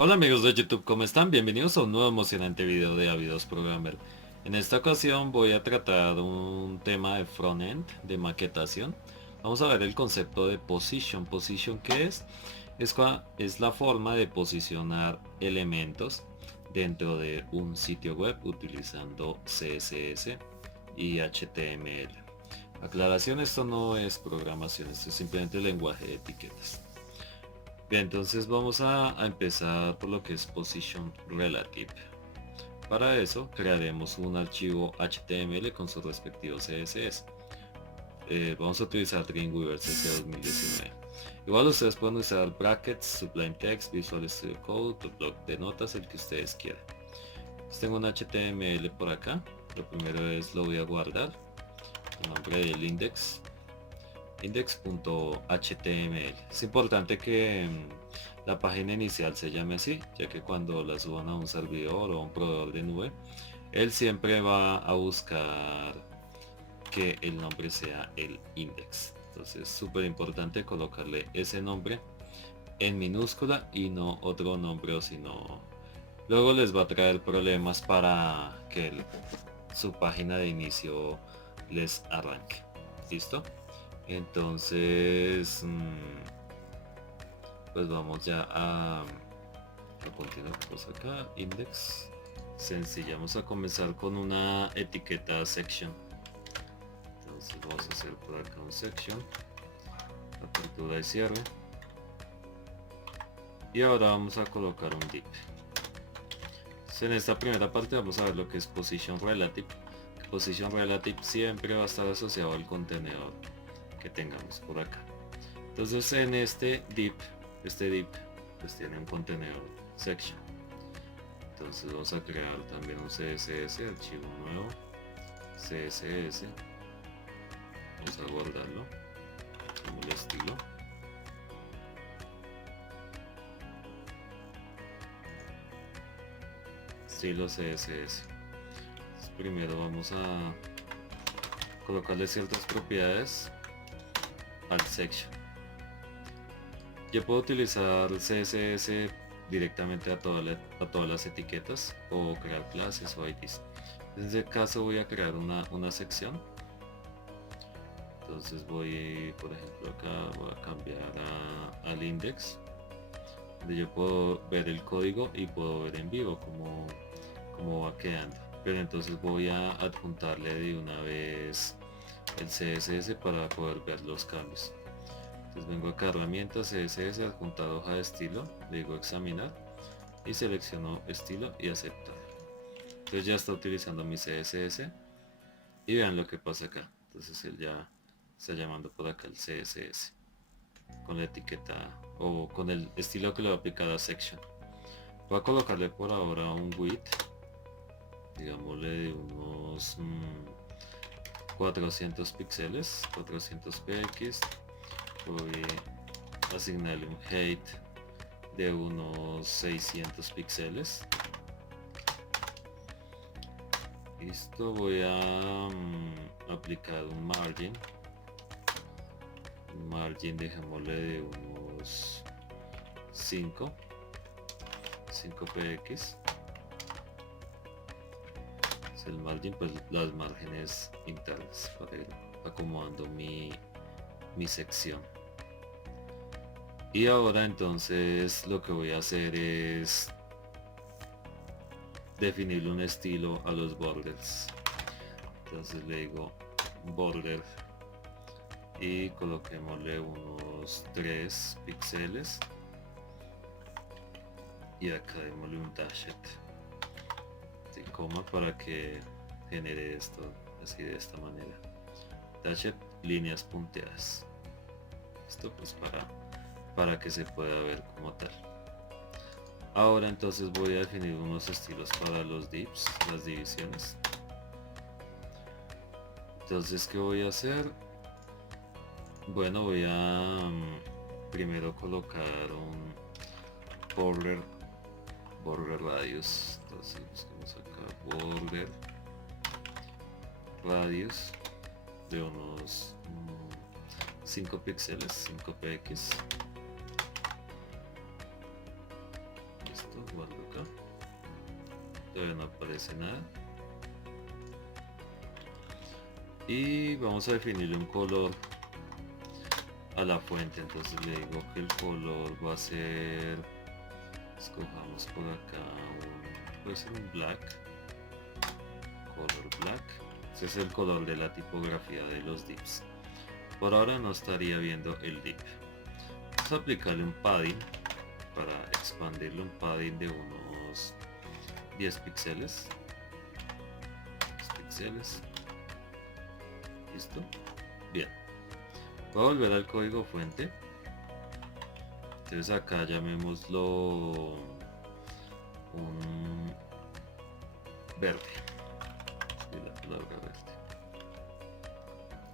Hola amigos de YouTube, ¿cómo están? Bienvenidos a un nuevo emocionante video de Avidos Programmer. En esta ocasión voy a tratar un tema de frontend, de maquetación. Vamos a ver el concepto de position. Position, ¿qué es? Es la forma de posicionar elementos dentro de un sitio web utilizando CSS y HTML. Aclaración, esto no es programación, esto es simplemente lenguaje de etiquetas. Bien, entonces vamos a empezar por lo que es Position Relative. Para eso crearemos un archivo HTML con su respectivo CSS. Vamos a utilizar Dreamweaver CC 2019. Igual ustedes pueden usar brackets, Sublime Text, Visual Studio Code, o bloc de notas, el que ustedes quieran. Entonces tengo un HTML por acá. Lo primero es lo voy a guardar. El nombre del index.html. Es importante que la página inicial se llame así, ya que cuando la suban a un servidor o a un proveedor de nube, él siempre va a buscar que el nombre sea el index. Entonces es súper importante colocarle ese nombre en minúscula y no otro nombre, o si no, luego les va a traer problemas para que su página de inicio les arranque. ¿Listo? Entonces, pues vamos ya a continuar acá, index. Sencilla, vamos a comenzar con una etiqueta section. Entonces vamos a hacer por acá un section, apertura y cierre. Y ahora vamos a colocar un div. Entonces, en esta primera parte vamos a ver lo que es position relative. Position relative siempre va a estar asociado al contenedor que tengamos por acá. Entonces en este div pues tiene un contenedor section. Entonces vamos a crear también un CSS, archivo nuevo, CSS. Vamos a guardarlo como el estilo. Estilo CSS. Entonces, primero vamos a colocarle ciertas propiedades al section. Yo puedo utilizar CSS directamente a todas las etiquetas o crear clases o IDs. En este caso voy a crear una sección. Entonces voy, por ejemplo, acá voy a cambiar al index, donde yo puedo ver el código y puedo ver en vivo cómo va quedando. Pero entonces voy a adjuntarle de una vez el CSS para poder ver los cambios. Entonces vengo acá a herramientas, CSS, adjuntar hoja de estilo, le digo examinar y selecciono estilo y aceptar. Entonces ya está utilizando mi CSS y vean lo que pasa acá. Entonces él ya está llamando por acá el CSS con la etiqueta o con el estilo que le va a aplicar a section. Voy a colocarle por ahora un width, digámosle de unos 400 píxeles, 400 px. Voy a asignarle un height de unos 600 píxeles. Listo, voy a aplicar un margin dejémosle de unos 5 px. Es el margin, pues las márgenes internas para ir acomodando mi sección. Y ahora entonces lo que voy a hacer es definir un estilo a los borders. Entonces le digo border y coloquémosle unos 3 píxeles y acá démosle un dashed sin coma para que genere esto así de esta manera. Dashed líneas punteadas. Esto pues para que se pueda ver como tal. Ahora entonces voy a definir unos estilos para los divs, las divisiones. Entonces, ¿qué voy a hacer? Bueno, voy a primero colocar un border radius. Entonces busquemos acá border radius de unos 5 píxeles, 5 px. Listo, guardo acá. Todavía no aparece nada. Y vamos a definirle un color a la fuente. Entonces le digo que el color va a ser, escojamos por acá puede ser un black, color black. Ese es el color de la tipografía de los dips. Por ahora no estaría viendo el dip. Vamos a aplicarle un padding para expandirle, un padding de unos 10 píxeles. 10 píxeles. Listo. Bien. Voy a volver al código fuente. Entonces acá llamémoslo un verde. Y la palabra verde.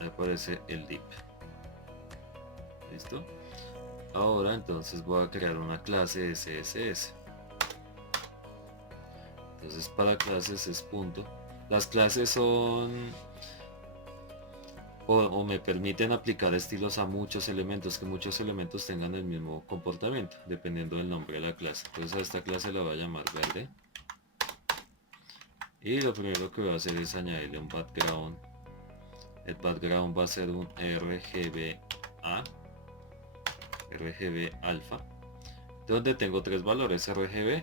Ahí aparece el div. Listo. Ahora entonces voy a crear una clase de CSS. Entonces para clases es punto. Las clases son o me permiten aplicar estilos a muchos elementos, que muchos elementos tengan el mismo comportamiento, dependiendo del nombre de la clase. Entonces a esta clase la voy a llamar verde. Y lo primero que voy a hacer es añadirle un background. El background va a ser un RGB alfa, donde tengo tres valores, RGB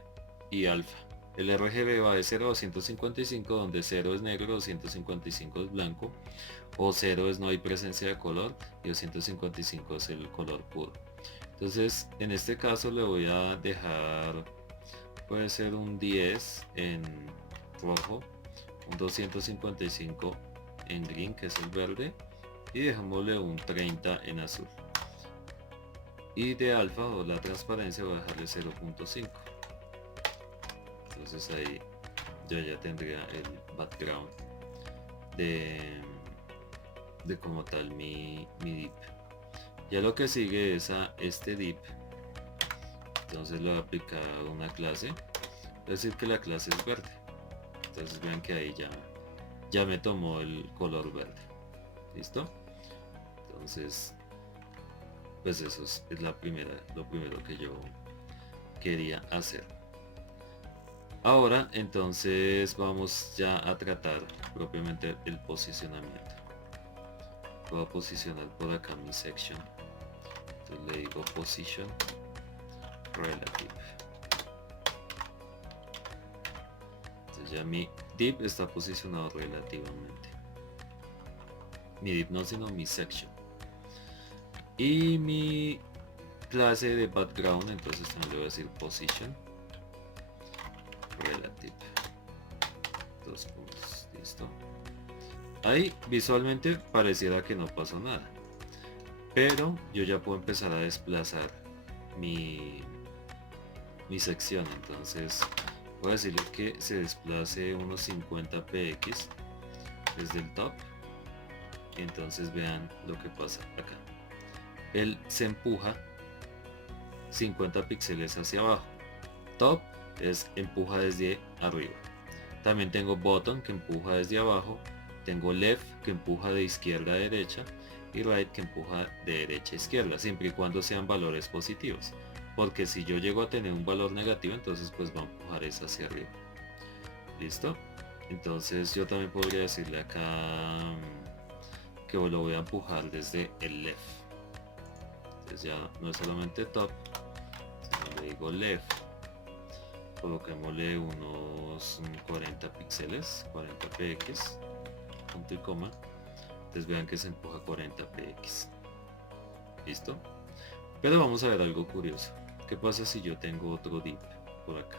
y alfa. El RGB va de 0 a 255, donde 0 es negro, 255 es blanco, o 0 es no hay presencia de color y 255 es el color puro. Entonces en este caso le voy a dejar, puede ser un 10 en rojo, un 255 en green, que es el verde, y dejémosle un 30 en azul. Y de alfa o la transparencia voy a dejarle 0.5. Entonces ahí yo ya tendría el background de como tal mi dip. Ya lo que sigue es a este dip. Entonces le voy a aplicar una clase. Es decir que la clase es verde. Entonces vean que ahí ya me tomó el color verde. ¿Listo? Entonces pues eso es lo primero que yo quería hacer. Ahora entonces vamos ya a tratar propiamente el posicionamiento. Voy a posicionar por acá mi section. Entonces le digo position relative. Entonces ya mi div está posicionado relativamente. Mi div no, sino mi section. Y mi clase de background, entonces también le voy a decir position relative. 2 puntos. Listo. Ahí visualmente pareciera que no pasó nada, pero yo ya puedo empezar a desplazar mi sección. Entonces voy a decirle que se desplace unos 50 px desde el top. Y entonces vean lo que pasa acá. Él se empuja 50 píxeles hacia abajo. Top es empuja desde arriba. También tengo bottom que empuja desde abajo. Tengo left que empuja de izquierda a derecha y right que empuja de derecha a izquierda, siempre y cuando sean valores positivos, porque si yo llego a tener un valor negativo, entonces pues va a empujar es hacia arriba. ¿Listo? Entonces yo también podría decirle acá que lo voy a empujar desde el left. Entonces ya no es solamente top, sino le digo left. Coloquémosle unos 40 píxeles, 40 px, punto y coma. Entonces vean que se empuja 40 px. ¿Listo? Pero vamos a ver algo curioso. ¿Qué pasa si yo tengo otro div por acá?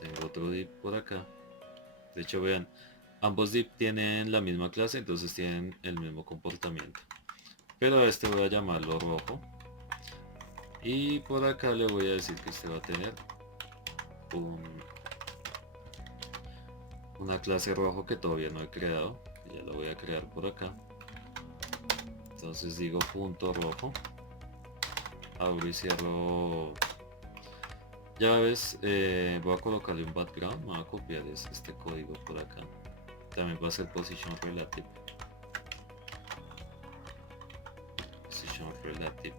Tengo otro div por acá. De hecho vean, ambos div tienen la misma clase, entonces tienen el mismo comportamiento. Pero a este voy a llamarlo rojo. Y por acá le voy a decir que este va a tener una clase rojo que todavía no he creado. Ya la voy a crear por acá. Entonces digo punto rojo. Abro y cierro llaves. Voy a colocarle un background. Me voy a copiar este código por acá. También va a ser position relative. Position relative.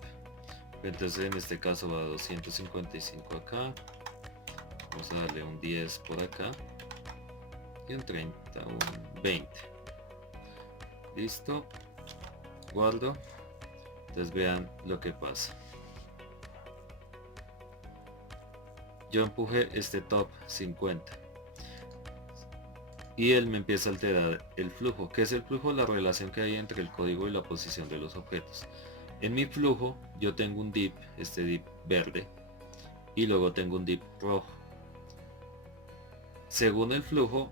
Entonces en este caso va 255 acá, vamos a darle un 10 por acá y un 30, un 20. Listo, guardo. Entonces vean lo que pasa. Yo empujé este top 50 y él me empieza a alterar el flujo. ¿Qué es el flujo? La relación que hay entre el código y la posición de los objetos. En mi flujo yo tengo un div, este div verde, y luego tengo un div rojo. Según el flujo,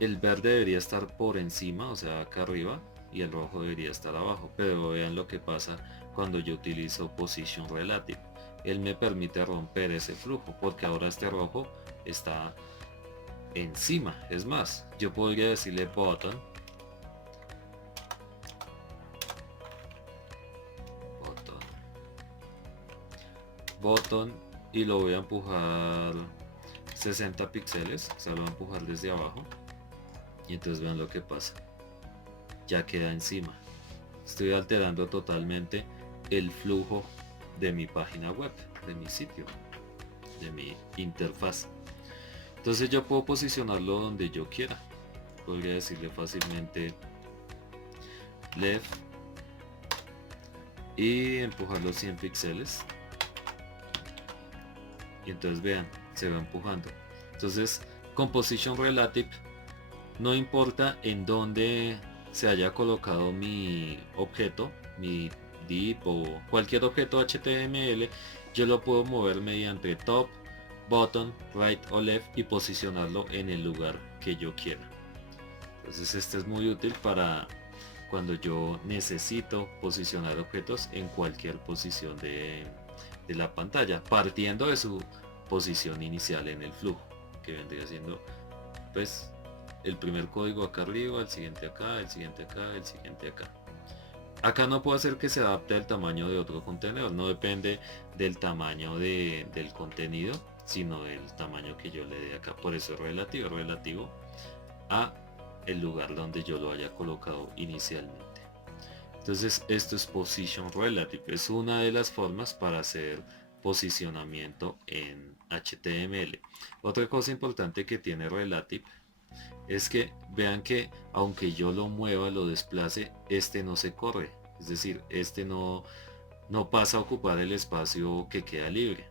el verde debería estar por encima, o sea acá arriba, y el rojo debería estar abajo. Pero vean lo que pasa cuando yo utilizo position relative. Él me permite romper ese flujo porque ahora este rojo está encima. Es más, yo podría decirle button y lo voy a empujar 60 píxeles, o sea, lo voy a empujar desde abajo y entonces vean lo que pasa, ya queda encima. Estoy alterando totalmente el flujo de mi página web, de mi sitio, de mi interfaz. Entonces yo puedo posicionarlo donde yo quiera. Podría decirle fácilmente left y empujarlo 100 píxeles. Y entonces vean, se va empujando. Entonces con position relative no importa en dónde se haya colocado mi objeto, mi div o cualquier objeto HTML, yo lo puedo mover mediante top, button, right o left y posicionarlo en el lugar que yo quiera. Entonces este es muy útil para cuando yo necesito posicionar objetos en cualquier posición de la pantalla, partiendo de su posición inicial en el flujo, que vendría siendo pues el primer código acá arriba, el siguiente acá, el siguiente acá, el siguiente acá. Acá no puedo hacer que se adapte al tamaño de otro contenedor, no depende del tamaño del contenido, sino del tamaño que yo le dé acá. Por eso es relativo a el lugar donde yo lo haya colocado inicialmente. Entonces esto es position relative, es una de las formas para hacer posicionamiento en HTML. Otra cosa importante que tiene relative es que vean que aunque yo lo mueva, lo desplace, este no se corre, es decir, este no pasa a ocupar el espacio que queda libre.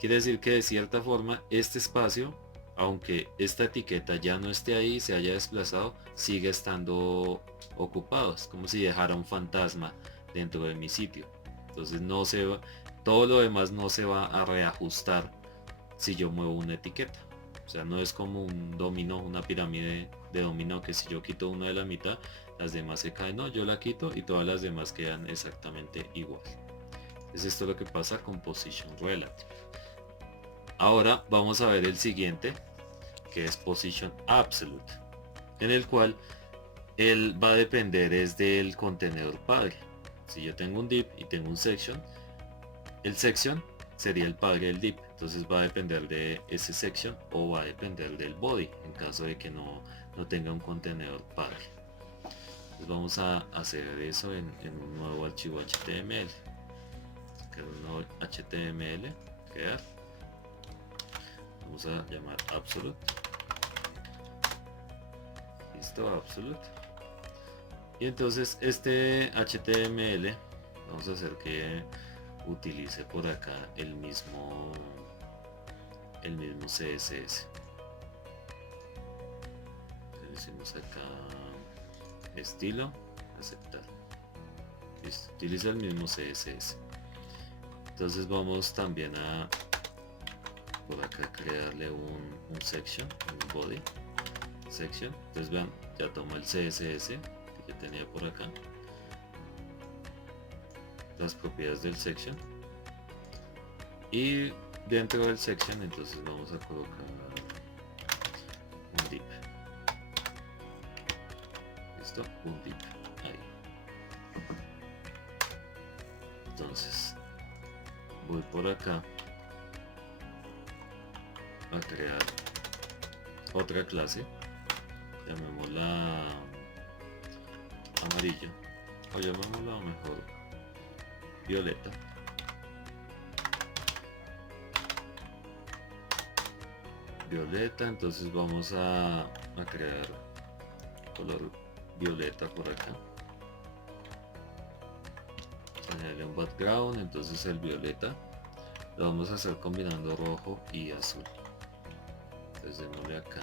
Quiere decir que de cierta forma este espacio, aunque esta etiqueta ya no esté ahí, se haya desplazado, sigue estando ocupado. Es como si dejara un fantasma dentro de mi sitio. Entonces no se va, todo lo demás no se va a reajustar si yo muevo una etiqueta. O sea, no es como un dominó, una pirámide de dominó, que si yo quito una de la mitad, las demás se caen. No, yo la quito y todas las demás quedan exactamente igual. Es esto lo que pasa con position relative. Ahora vamos a ver el siguiente, que es position absolute, en el cual él va a depender es del contenedor padre. Si yo tengo un div y tengo un section, el section sería el padre del div, entonces va a depender de ese section o va a depender del body en caso de que no tenga un contenedor padre. Entonces vamos a hacer eso en un nuevo archivo HTML. Sacar un nuevo HTML, crear. Vamos a llamar absolute. Listo, absolute. Y entonces este HTML vamos a hacer que utilice por acá el mismo CSS. Le decimos acá estilo, aceptar. Listo, utiliza el mismo CSS. Entonces vamos también a por acá crearle un section, un body section. Entonces vean, ya tomo el CSS que ya tenía por acá, las propiedades del section, y dentro del section entonces vamos a colocar un div. Listo, un div ahí. Entonces voy por acá a crear otra clase, llamémosla amarillo o llamémosla mejor violeta. Violeta, entonces vamos a crear color violeta por acá. Añadirle un background, entonces el violeta lo vamos a hacer combinando rojo y azul. Entonces démosle acá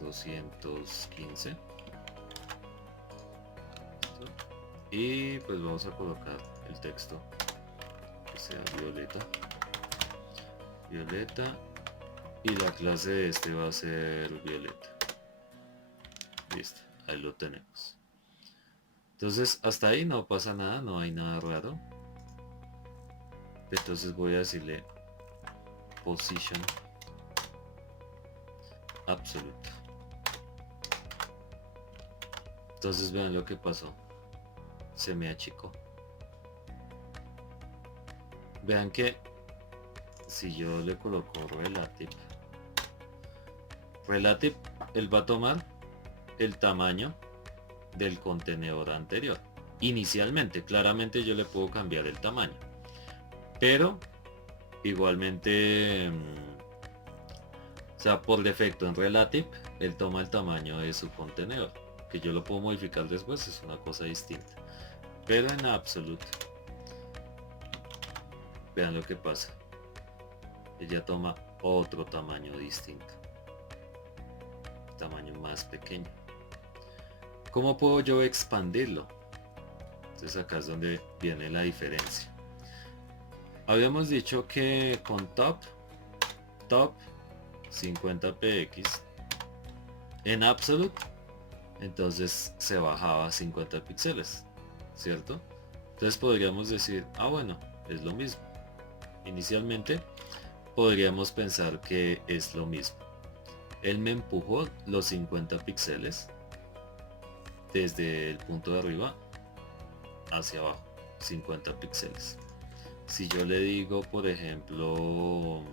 215 y pues vamos a colocar el texto que sea violeta y la clase de este va a ser violeta. Listo, ahí lo tenemos. Entonces hasta ahí no pasa nada, no hay nada raro. Entonces voy a decirle position absolute. Entonces vean lo que pasó, se me achicó. Vean que si yo le coloco relative, él va a tomar el tamaño del contenedor anterior. Inicialmente, claramente yo le puedo cambiar el tamaño, pero igualmente, o sea, por defecto en relative, él toma el tamaño de su contenedor. Que yo lo puedo modificar después es una cosa distinta. Pero en absolute, vean lo que pasa. Ella toma otro tamaño distinto. Tamaño más pequeño. ¿Cómo puedo yo expandirlo? Entonces acá es donde viene la diferencia. Habíamos dicho que con top 50px en absolute, entonces se bajaba 50 píxeles, ¿cierto? Entonces podríamos decir, ah bueno, es lo mismo. Inicialmente podríamos pensar que es lo mismo. Él me empujó los 50 píxeles desde el punto de arriba hacia abajo, 50 píxeles. Si yo le digo, por ejemplo,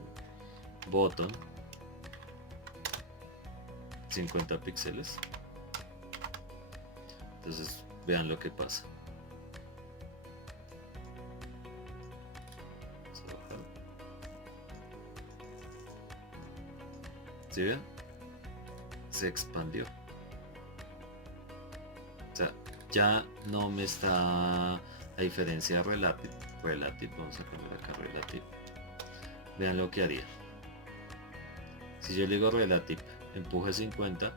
bottom 50 píxeles, entonces vean lo que pasa. ¿Sí ven? Se expandió. O sea, ya no me está, a diferencia de relative, vamos a cambiar acá relative. Vean lo que haría. Si yo le digo relative, empuje 50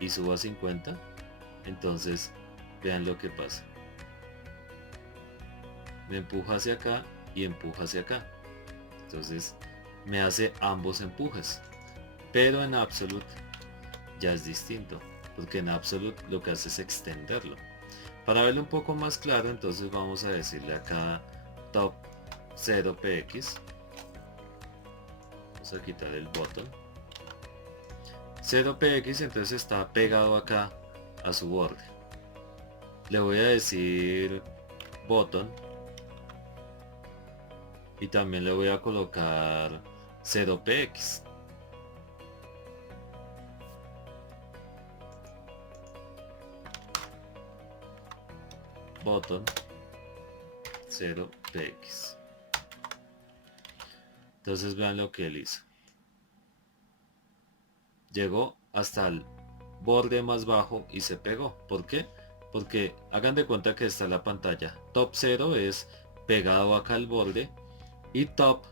y suba 50, entonces vean lo que pasa. Me empuja hacia acá y empuja hacia acá. Entonces me hace ambos empujes. Pero en absolute ya es distinto, porque en absolute lo que hace es extenderlo. Para verlo un poco más claro, entonces vamos a decirle acá top 0px. Vamos a quitar el botón. 0px entonces está pegado acá a su borde. Le voy a decir botón y también le voy a colocar 0px. Botón 0px. Entonces vean lo que él hizo. Llegó hasta el borde más bajo y se pegó. ¿Por qué? Porque hagan de cuenta que está la pantalla. Top 0 es pegado acá al borde y top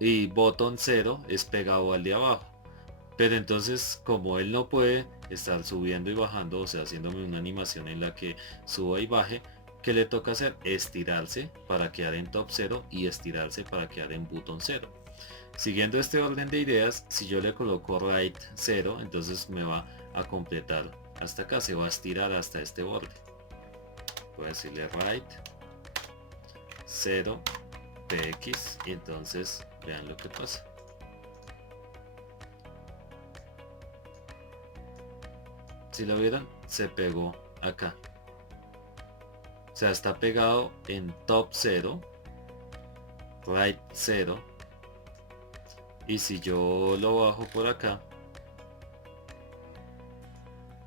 y botón 0 es pegado al de abajo. Pero entonces como él no puede estar subiendo y bajando, o sea, haciéndome una animación en la que suba y baje, ¿qué le toca hacer? Estirarse para quedar en top 0 y estirarse para quedar en botón 0. Siguiendo este orden de ideas, si yo le coloco right 0, entonces me va a completar hasta acá, se va a estirar hasta este borde. Voy a decirle right 0 px y entonces vean lo que pasa. Si lo vieron, se pegó acá. O sea, está pegado en top 0, right 0. Y si yo lo bajo por acá,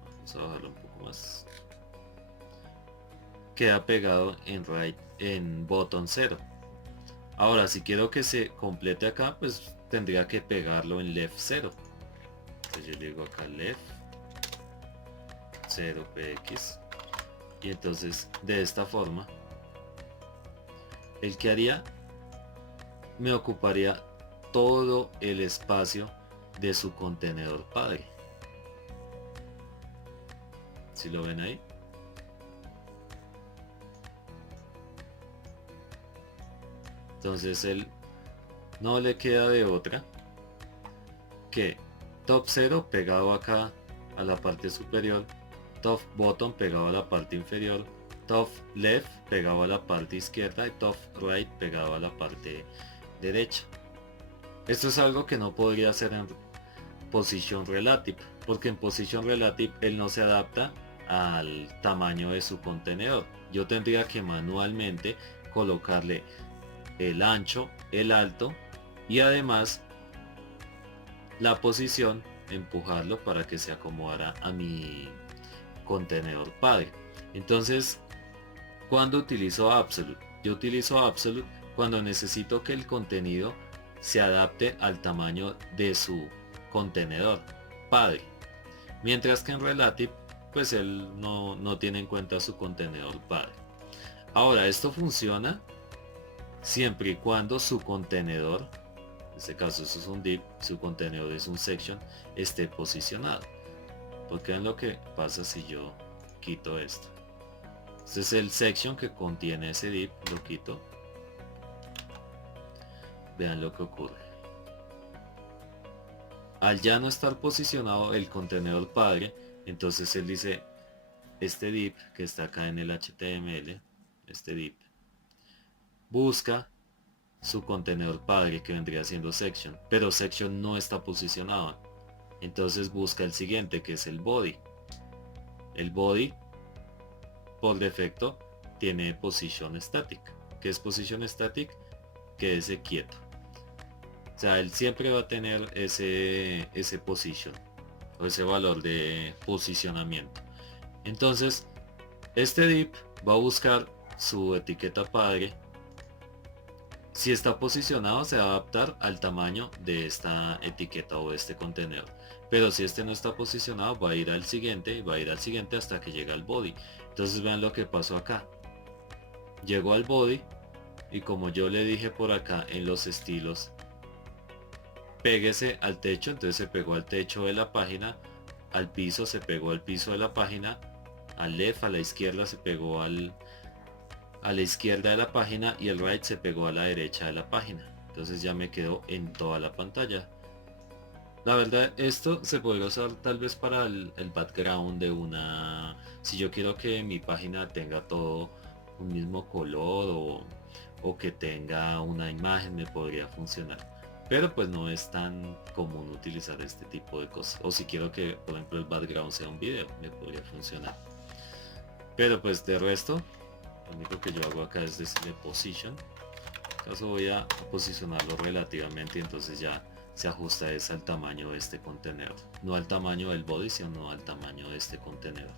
vamos a bajarlo un poco más. Ok, queda pegado en bottom 0. Ahora si quiero que se complete acá, pues tendría que pegarlo en left 0. Entonces yo le digo acá left 0 px, y entonces de esta forma el que haría me ocuparía todo el espacio de su contenedor padre. Si lo ven ahí, entonces él no le queda de otra que top 0 pegado acá a la parte superior, top bottom pegado a la parte inferior, top left pegado a la parte izquierda y top right pegado a la parte derecha. Esto es algo que no podría hacer en position relative, porque en position relative él no se adapta al tamaño de su contenedor. Yo tendría que manualmente colocarle el ancho, el alto y además la posición, empujarlo para que se acomodara a mi contenedor padre. Entonces, cuando utilizo absolute, yo utilizo absolute cuando necesito que el contenido se adapte al tamaño de su contenedor padre, mientras que en relative pues él no tiene en cuenta su contenedor padre. Ahora, esto funciona siempre y cuando su contenedor, en este caso eso es un div, su contenedor es un section, esté posicionado. Porque vean lo que pasa si yo quito esto. Este es el section que contiene ese div, lo quito. Vean lo que ocurre. Al ya no estar posicionado el contenedor padre, entonces él dice, este div que está acá en el HTML, este div, busca su contenedor padre que vendría siendo section, pero section no está posicionado. Entonces busca el siguiente, que es el body. El body por defecto tiene position static. ¿Qué es position static? Quédese quieto. O sea, él siempre va a tener ese position o ese valor de posicionamiento. Entonces, este div va a buscar su etiqueta padre. Si está posicionado, se va a adaptar al tamaño de esta etiqueta o de este contenedor. Pero si este no está posicionado, va a ir al siguiente y va a ir al siguiente hasta que llegue al body. Entonces vean lo que pasó acá. Llegó al body y como yo le dije por acá en los estilos, péguese al techo, entonces se pegó al techo de la página, al piso se pegó al piso de la página, al left, a la izquierda se pegó a la izquierda de la página y el right se pegó a la derecha de la página. Entonces ya me quedó en toda la pantalla. La verdad, esto se podría usar tal vez para el background de una... Si yo quiero que mi página tenga todo un mismo color o que tenga una imagen, me podría funcionar. Pero pues no es tan común utilizar este tipo de cosas. O si quiero que, por ejemplo, el background sea un video, me podría funcionar. Pero pues de resto, lo único que yo hago acá es decirle position. En este caso voy a posicionarlo relativamente y entonces ya se ajusta es al tamaño de este contenedor, no al tamaño del body, sino al tamaño de este contenedor.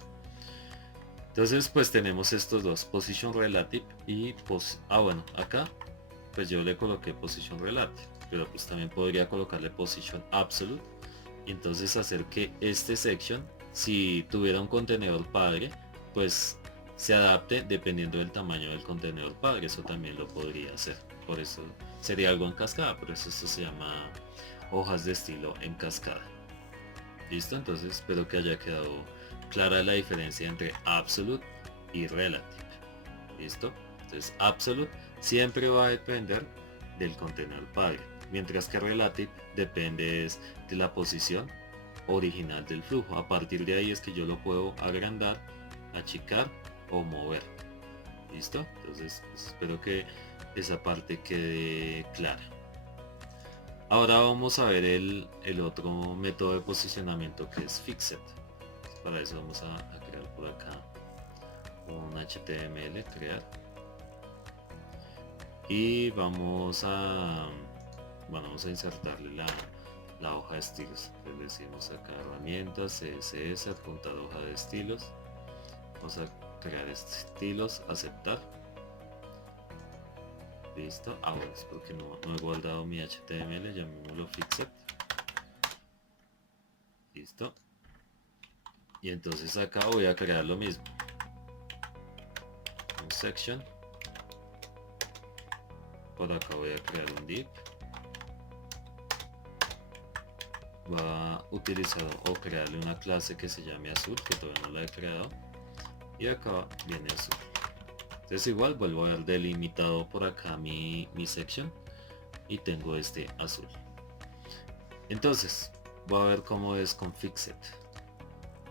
Entonces pues tenemos estos dos, position relative y bueno, acá pues yo le coloqué position relative, pero pues también podría colocarle position absolute y entonces hacer que este section, si tuviera un contenedor padre, pues se adapte dependiendo del tamaño del contenedor padre. Eso también lo podría hacer, por eso sería algo en cascada, por eso esto se llama hojas de estilo en cascada. Listo, entonces espero que haya quedado clara la diferencia entre absolute y relative. Listo, entonces absolute siempre va a depender del contenedor padre, mientras que relative depende de la posición original del flujo. A partir de ahí es que yo lo puedo agrandar, achicar o mover. Listo, entonces pues, espero que esa parte quede clara. Ahora vamos a ver el otro método de posicionamiento, que es fixed. Para eso vamos a crear por acá un HTML, crear, y vamos a insertarle la hoja de estilos. Le decimos acá herramientas, CSS, adjuntar hoja de estilos. Vamos a crear estilos, aceptar. Listo. Ahora es porque no he guardado mi HTML, llamémoslo fixed. Listo. Y entonces acá voy a crear lo mismo. Un section. Por acá voy a crear un div. Va a utilizar o crearle una clase que se llame azul, que todavía no la he creado. Y acá viene azul. Entonces igual vuelvo a ver delimitado por acá mi section. Y tengo este azul. Entonces voy a ver cómo es con fixed.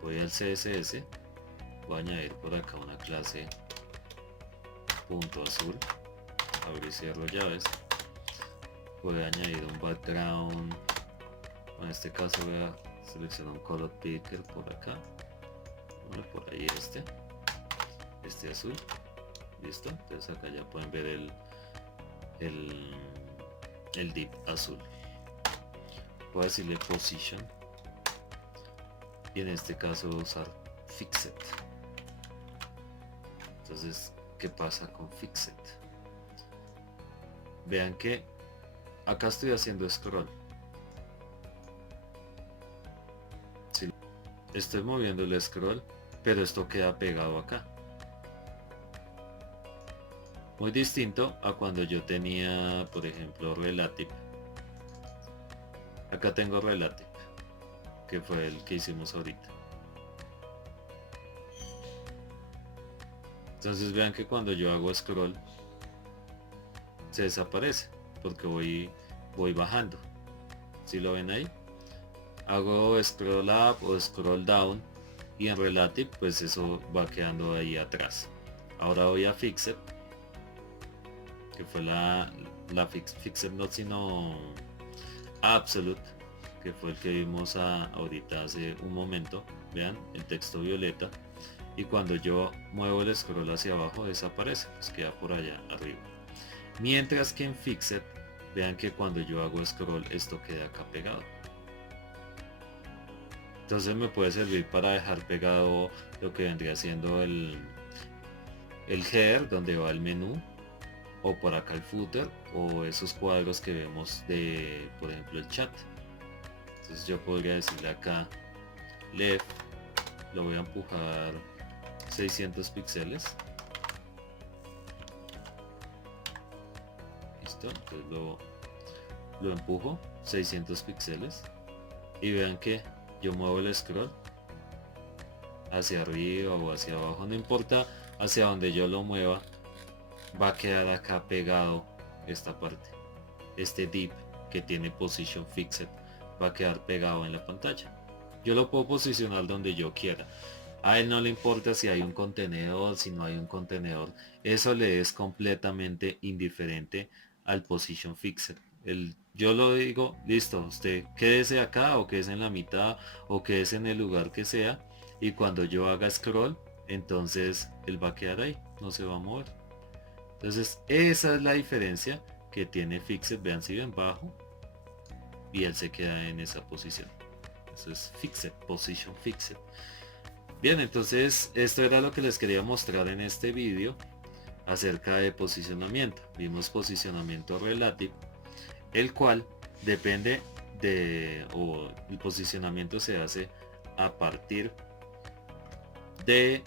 Voy al CSS. Voy a añadir por acá una clase punto azul. Abro y cierro llaves. Voy a añadir un background. En este caso voy a seleccionar un color picker por acá. Por ahí este azul. Listo. Entonces acá ya pueden ver el div azul. Voy a decirle position. Y en este caso voy a usar fixed. Entonces, ¿qué pasa con fixed? Vean que acá estoy haciendo scroll. Sí, estoy moviendo el scroll, pero esto queda pegado acá. Muy distinto a cuando yo tenía, por ejemplo, relative. Acá tengo relative, que fue el que hicimos ahorita. Entonces vean que cuando yo hago scroll se desaparece porque voy bajando. Si lo ven ahí, hago scroll up o scroll down y en relative pues eso va quedando ahí atrás. Ahora voy a fixed, que fue fixed no sino absolute, que fue el que vimos ahorita hace un momento. Vean el texto violeta, y cuando yo muevo el scroll hacia abajo desaparece, pues queda por allá arriba. Mientras que en fixed, vean que cuando yo hago scroll esto queda acá pegado. Entonces me puede servir para dejar pegado lo que vendría siendo el header donde va el menú, o por acá el footer, o esos cuadros que vemos de, por ejemplo, el chat. Entonces yo podría decirle acá left, lo voy a empujar 600 píxeles. Listo, entonces lo empujo 600 píxeles y vean que yo muevo el scroll hacia arriba o hacia abajo, no importa hacia donde yo lo mueva, va a quedar acá pegado esta parte. Este div que tiene position fixed va a quedar pegado en la pantalla. Yo lo puedo posicionar donde yo quiera. A él no le importa si hay un contenedor, si no hay un contenedor. Eso le es completamente indiferente al position fixed. Yo lo digo, listo, usted quédese acá o quédese en la mitad o quédese en el lugar que sea, y cuando yo haga scroll, entonces él va a quedar ahí, no se va a mover. Entonces esa es la diferencia que tiene fixed. Vean, si ven bajo y él se queda en esa posición. Eso es fixed, position fixed. Bien, entonces esto era lo que les quería mostrar en este vídeo acerca de posicionamiento. Vimos posicionamiento relative, el cual depende o el posicionamiento se hace a partir de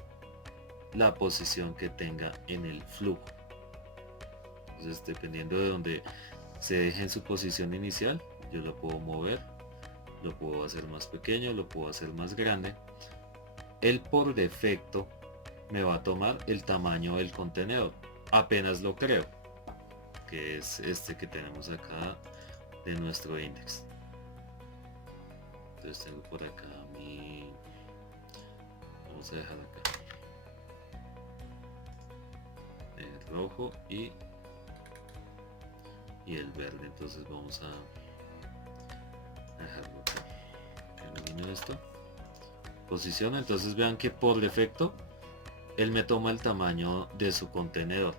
la posición que tenga en el flujo. Entonces, dependiendo de donde se deje en su posición inicial, yo lo puedo mover, lo puedo hacer más pequeño, lo puedo hacer más grande. Él por defecto me va a tomar el tamaño del contenedor apenas lo creo, que es este que tenemos acá de nuestro index. Entonces tengo por acá vamos a dejar acá el rojo y el verde. Entonces vamos a dejarlo acá. Elimino esto, posiciona. Entonces vean que por defecto él me toma el tamaño de su contenedor,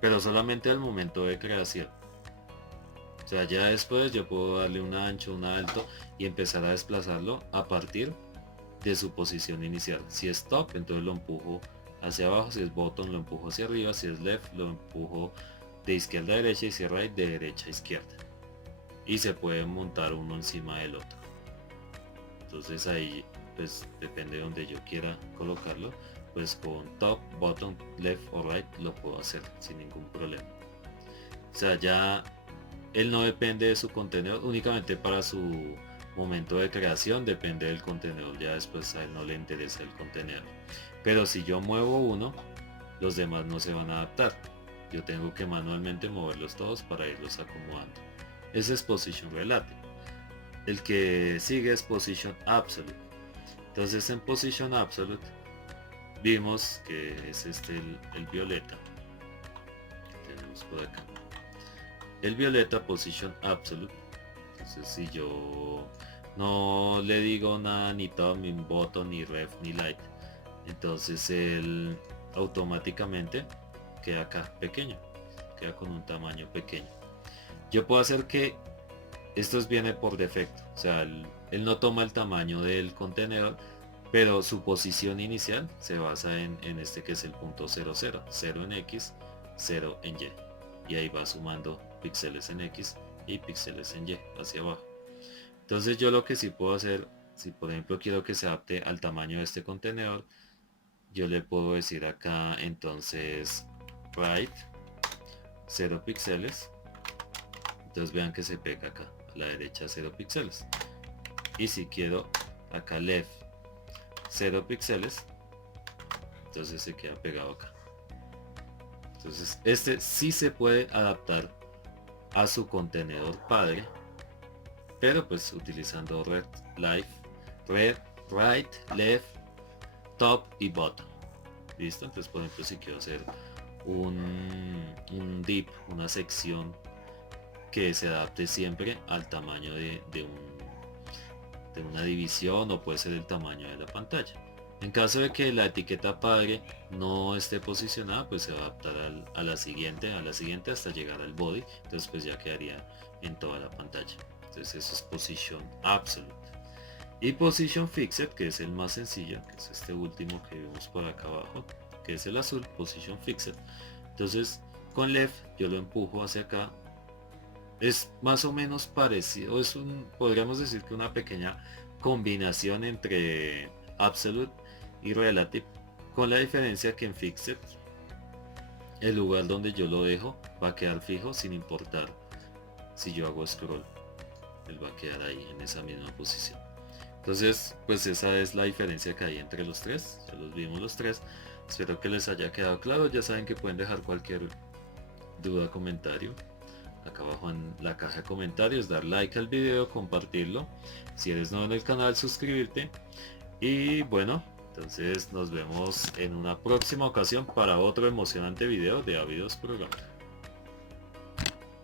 pero solamente al momento de creación. O sea, ya después yo puedo darle un ancho, un alto y empezar a desplazarlo a partir de su posición inicial. Si es top, entonces lo empujo hacia abajo, si es bottom lo empujo hacia arriba, si es left lo empujo de izquierda a derecha y si es right de derecha a izquierda. Y se puede montar uno encima del otro. Entonces ahí pues depende de donde yo quiera colocarlo, pues con top, bottom, left o right lo puedo hacer sin ningún problema. O sea, ya él no depende de su contenedor, únicamente para su momento de creación depende del contenedor, ya después a él no le interesa el contenedor. Pero si yo muevo uno, los demás no se van a adaptar. Yo tengo que manualmente moverlos todos para irlos acomodando. Ese es Position Relative. El que sigue es Position Absolute. Entonces en Position Absolute vimos que es el violeta que tenemos por acá. El violeta Position Absolute. Entonces si yo no le digo nada ni top, ni bottom, ni ref, ni light, entonces él automáticamente queda acá pequeño, queda con un tamaño pequeño. Yo puedo hacer que esto viene por defecto, o sea, él no toma el tamaño del contenedor, pero su posición inicial se basa en este que es el punto 00, 0 en X, 0 en Y, y ahí va sumando píxeles en X y píxeles en Y hacia abajo. Entonces yo lo que sí puedo hacer, si por ejemplo quiero que se adapte al tamaño de este contenedor, yo le puedo decir acá entonces right 0 píxeles. Entonces vean que se pega acá a la derecha 0 píxeles, y si quiero acá left 0 píxeles, entonces se queda pegado acá. Entonces este sí se puede adaptar a su contenedor padre, pero pues utilizando red, right, left, top y bottom. Listo. Entonces por ejemplo si quiero hacer un div, una sección que se adapte siempre al tamaño de una división, o puede ser el tamaño de la pantalla. En caso de que la etiqueta padre no esté posicionada, pues se va a adaptar a la siguiente hasta llegar al body. Entonces pues ya quedaría en toda la pantalla. Entonces eso es Position Absolute. Y Position Fixed, que es el más sencillo, que es este último que vemos por acá abajo, que es el azul, Position Fixed. Entonces con left yo lo empujo hacia acá. Es más o menos parecido, podríamos decir que una pequeña combinación entre Absolute y Relative, con la diferencia que en Fixed el lugar donde yo lo dejo va a quedar fijo sin importar si yo hago scroll, él va a quedar ahí en esa misma posición. Entonces pues esa es la diferencia que hay entre los tres, ya los vimos los tres. Espero que les haya quedado claro. Ya saben que pueden dejar cualquier duda, comentario acá abajo en la caja de comentarios, dar like al video, compartirlo, si eres nuevo en el canal suscribirte, y bueno, entonces nos vemos en una próxima ocasión para otro emocionante video de Avidos Programmer.